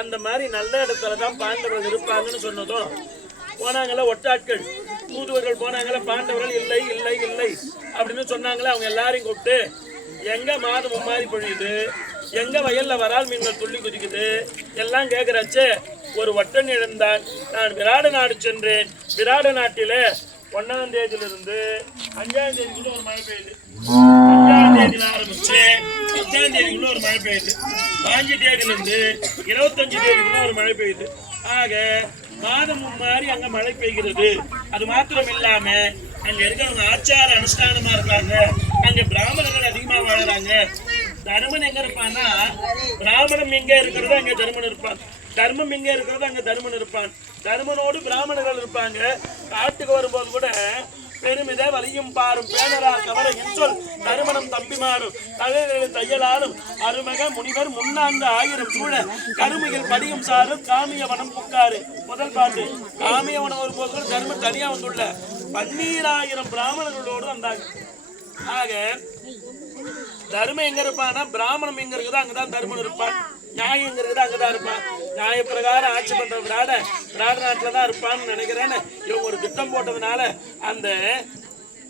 அந்த மாதிரி நல்ல இடத்துலதான் பாண்டவர்கள் இருப்பாங்கன்னு சொன்னதும் போனாங்கள ஒட்டாட்கள் தூதுவர்கள் போனாங்கள பாண்டவர்கள் இல்லை இல்லை இல்லை அப்படின்னு சொன்னாங்களே. அவங்க எல்லாரையும் கூப்பிட்டு எங்க மாதம் மும்மாரி பொழியுது, எங்க வயல்ல வரால் மீன்கள் துள்ளி குதிக்குது எல்லாம் கேட்கிறச்சு ஒரு ஒற்றன் எழுந்தான். நான் விராட நாடு சென்றேன். விராட நாட்டில 1ஆம் தேதியிலிருந்து 5ஆம் தேதிக்குள்ள ஒரு மழை பெய்யுது. 5ஆம் தேதியில ஆரம்பிச்சு 10ஆம் தேதிக்குள்ள ஒரு மழை பெய்யுது. 5 தேதியிலிருந்து 25 தேதிக்குள்ள ஒரு மழை பெய்யுது. ஆக மாதம் மும்மாரி அங்க மழை பெய்கிறது. அது மாத்திரம் இல்லாம அங்க இருக்கிறவங்க ஆச்சார அனுஷ்டானமா இருக்காங்க. அங்க பிராமணர்கள் அதிகமா வாழறாங்க. தர்மன் எங்க இருப்பான்னா பிராமணம் எங்க இருக்கிறதோ அங்க தர்மன் இருப்பான். தர்மம் எங்க இருக்கிறதோ அங்க தர்மன் இருப்பான். தர்மனோடு பிராமணர்கள் இருப்பாங்க. காட்டுக்கு வரும்போது கூட பெருமித வலியும் பாரும் பேனரா கவர இன்சொல் தருமணம் தம்பிமாறும் தகைகளில் தையலாலும் அருமக முனிவர் முன்னாண்டு 1000 சூழ கருமையில் படியும் சாரும் காமிய வனம் புக்காரு. முதல் பாட்டு காமிய வனம் வரும்போது கூட தர்மம் தனியா வந்துள்ள 12000 பிராமணர்களோடு வந்தாங்க. ஆக தர்மம் எங்க இருப்பான்னா பிராமணம் எங்க இருக்குதோ அங்கதான் தர்மன் இருப்பான். நியாயம் எங்க இருக்குதோ அங்கதான் இருப்பான். நியாய பிரகாரம் ஆட்சி பண்ற விராட நாட்டுலதான் இருப்பான்னு நினைக்கிறேன்னு இவங்க ஒரு திட்டம் போட்டதுனால அந்த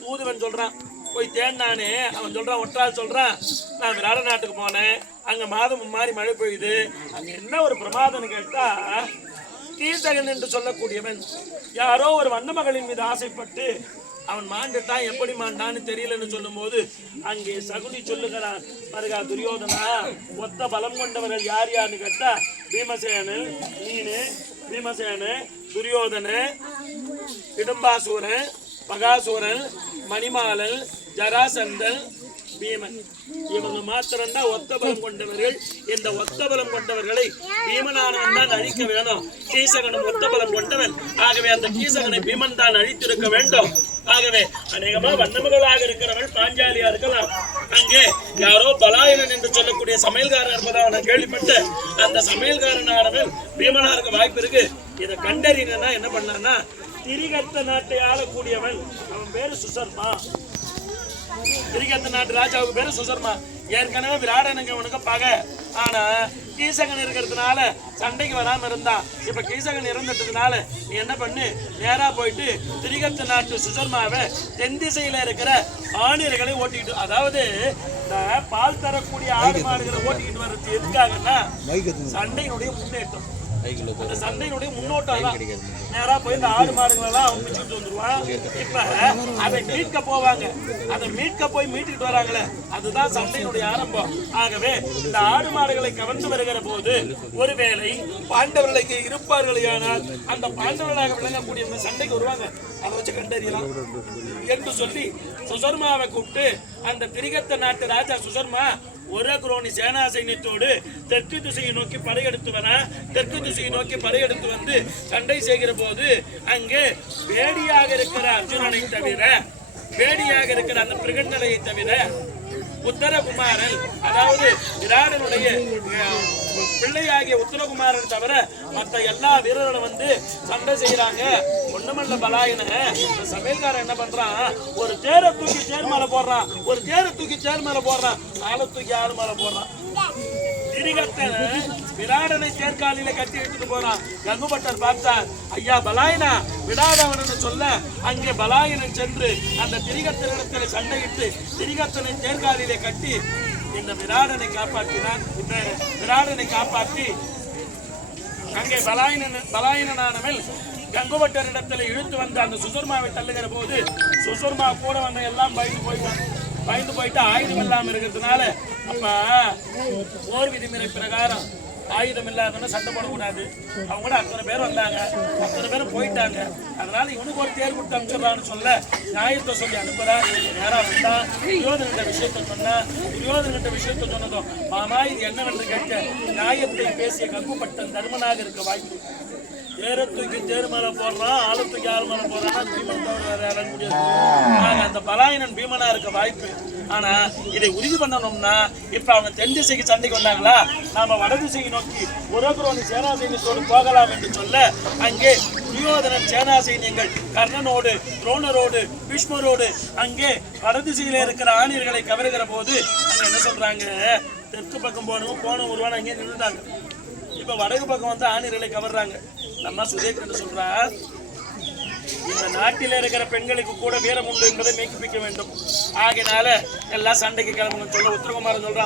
தூதுவன் சொல்றான் போய் தேடினானே. அவன் சொல்றான் ஒற்றால் சொல்றான் நான் விராட நாட்டுக்கு போனேன். அங்க மாதம் மும்மாரி மழை பெய்யுது. அங்க என்ன ஒரு பிரமாதம்னு கேட்டா கீர்த்தகன் என்று சொல்லக்கூடியவன் யாரோ ஒரு வண்ண மகளின் மீது ஆசைப்பட்டு அவன் மாண்டுட்டான். எப்படி மாண்டான்னு தெரியலன்னு சொல்லும் போது அங்கே சகுனி சொல்லுகிறான் மருகா துரியோதனா ஒத்த பலம் கொண்டவர்கள் யார் யாருன்னு கேட்டா பீமசேனு நீனு பீமசேனு துரியோதனு இடும்பாசூரன் பகாசூரன் மணிமாலன் ஜராசந்தன் பீமன் இவங்க மாத்திரம்தான் ஒத்த பலம் கொண்டவர்கள். இந்த ஒத்த பலம் கொண்டவர்களை பீமனானவன் தான் அழிக்க வேணும். கீசகனும் ஒத்த பலம் கொண்டவன். ஆகவே அந்த கீசகனை பீமன் தான் அழித்திருக்க வேண்டும். ஆகவே அநேகமா வண்ணமகளாக இருக்கிறவள் பாஞ்சாலியா இருக்கலாம். அங்கே யாரோ பலாயனன் என்று சொல்லக்கூடிய சமையல்காரன் இருப்பதாக நான் கேள்விப்பட்டேன். அந்த சமையல்காரனானவன் பீமனா இருக்க வாய்ப்பு இருக்கு. இதை கண்டறினா என்ன பண்ணான்னா திரிகர்த்த நாட்டை ஆளக்கூடியவன் அவன் பேரு சுசர்மா. திரிகர்த்த நாட்டு ராஜாவுக்கு பேரு சுசர்மா. ஏற்கனவே விராடனுங்க உனக்கு பகை. ஆனா கீசகன் இருக்கிறதுனால சண்டைக்கு வராம இருந்தான். இப்ப கீசகன் இறந்துட்டதுனால நீ என்ன பண்ணு நேரா போயிட்டு திரிகர்த்த நாட்டு சுசர்மாவை தென் திசையில இருக்கிற ஆணியர்களை ஓட்டிக்கிட்டு, அதாவது பால் தரக்கூடிய ஆடு மாடுகளை ஓட்டிக்கிட்டு வர்றது எதுக்காகன்னா சண்டையினுடைய முன்னேற்றம். சண்டையினுடைய முன்னோட்டம் தான். நேரா போய் இந்த ஆடு மாடுகள் எல்லாம் அவங்க பிடிச்சிட்டு வந்துருவான். இப்ப அதை மீட்க போவாங்க. அதை மீட்க போய் மீட்டுக்கிட்டு வராங்களே அதுதான் சண்டையினுடைய ஆரம்பம். ஆகவே இந்த ஆடு மாடுகளை கவர்ந்து வருகிற போது ஒருவேளை பாண்டவர்களுக்கு இருப்பார்களே ஆனால் அந்த பாண்டவர்களாக விளங்கக்கூடிய சண்டைக்கு வருவாங்க. அதை வச்சு கண்டறியலாம் என்று சொல்லி சுசர்மாவை கூப்பிட்டு அந்த திரிகர்த்த நாட்டு ராஜா சுசர்மா ஒரு குரோனி சேனா சைன்யத்தோடு தெற்கு திசையை நோக்கி படையெடுத்து வர தெற்கு திசையை நோக்கி படையெடுத்து வந்து சண்டை செய்கிற போது அங்கே வேடியாக இருக்கிற அர்ஜுனனை தவிர வேடியாக இருக்கிற அந்த பிரகடனையை தவிர உத்தரகுமாரன் அதாவது விராடனுடைய பிள்ளையாகிய உத்தரகுமாரன் தவிர மற்ற எல்லா வீரர்களும் வந்து சண்டை செய்யறாங்க. ஒண்ணுமல்ல பலாயின சமையல்காரன் என்ன பண்றான் ஒரு தேரை தூக்கி தேர் மேல போடுறான். ஒரு தேரை தூக்கி தேர் மேல போடுறான். ஆளை தூக்கி ஆறு மேல போடுறான். திரிகர்த்தன் விராடனை தேர்காலில கட்டி எடுத்துட்டு போறான். கங்குபட்டர் பார்த்தார். ஐயா பலாயனா விடாதவனு சொல்ல அங்கே பலாயனன் சென்று அந்த திரிகர்த்தனிடத்துல சண்டையிட்டு திரிகர்த்தனை தேர்காலிலே கட்டி இந்த விராடனை காப்பாற்றினான். இந்த விராடனை காப்பாற்றி அங்கே பலாயனானவன் கங்குபட்டரிடத்துல இழுத்து வந்த அந்த சுசர்மாவை தள்ளுகிற போது சுசர்மா கூட வந்த எல்லாம் பயந்து போயிட்டு ஆயுதம் இல்லாம இருக்கிறதுனால அப்ப போர் விதிமுறை பிரகாரம் ஆயுதம் இல்லாதவன சண்டை போடக்கூடாது. அவங்க கூட அத்தனை பேர் வந்தாங்க. அத்தனை பேரும் போயிட்டாங்க. அதனால இவனுக்கு ஒரு தேர் கொடுத்து அனுப்பிச்சிடறான்னு சொல்ல நியாயத்தை சொல்லி அனுப்புறான். நேரா வந்தா துரியோதனிட்ட விஷயத்த சொன்னா துரியோதனிட்ட விஷயத்த சொன்னதும் மாமா இது என்னவென்று கேட்க நியாயத்தை பேசிய கங்குபட்டன் தர்மனாக இருக்க வாய்ப்பு. தேரை தூக்கி தேர் மேல போடுறான். ஆளை தூக்கி ஆள் மேல போடுறான்னா பீமன் தவிர இறங்க முடியாது. அந்த பலாயனன் பீமனா இருக்க வாய்ப்பு. ஆனா இதை உறுதி பண்ணணும்னா இப்ப அவங்க தென் திசைக்கு சண்டைக்கு வந்தாங்களா நாம வடதிசையை நோக்கி உரகுரோனி சேனா சைன்யத்தோடு போகலாம் என்று சொல்ல அங்கே துரியோதனன் சேனா சைன்யங்கள் கர்ணனோடு துரோணரோடு பீஷ்மரோடு அங்கே வடதிசையில இருக்கிற ஆணியர்களை கவருகிற போது அங்க என்ன சொல்றாங்க தெற்கு பக்கம் போனவங்க ஒருவான அங்கே நின்றுட்டாங்க. இப்ப இப்ப வடக்கு பக்கம் வந்து ஆணிகளை கவர்றாங்க. நம்ம சுதேந்திரன் சொல்றா, இந்த நாட்டில இருக்கிற பெண்களுக்கு கூட வீரம் உண்டு என்பதை மெய்ப்பிக்க வேண்டும். ஆகினால எல்லாம் சண்டைக்கு கிளம்புன்னு சொல்ல உத்தரகுமாரன் சொல்றான்.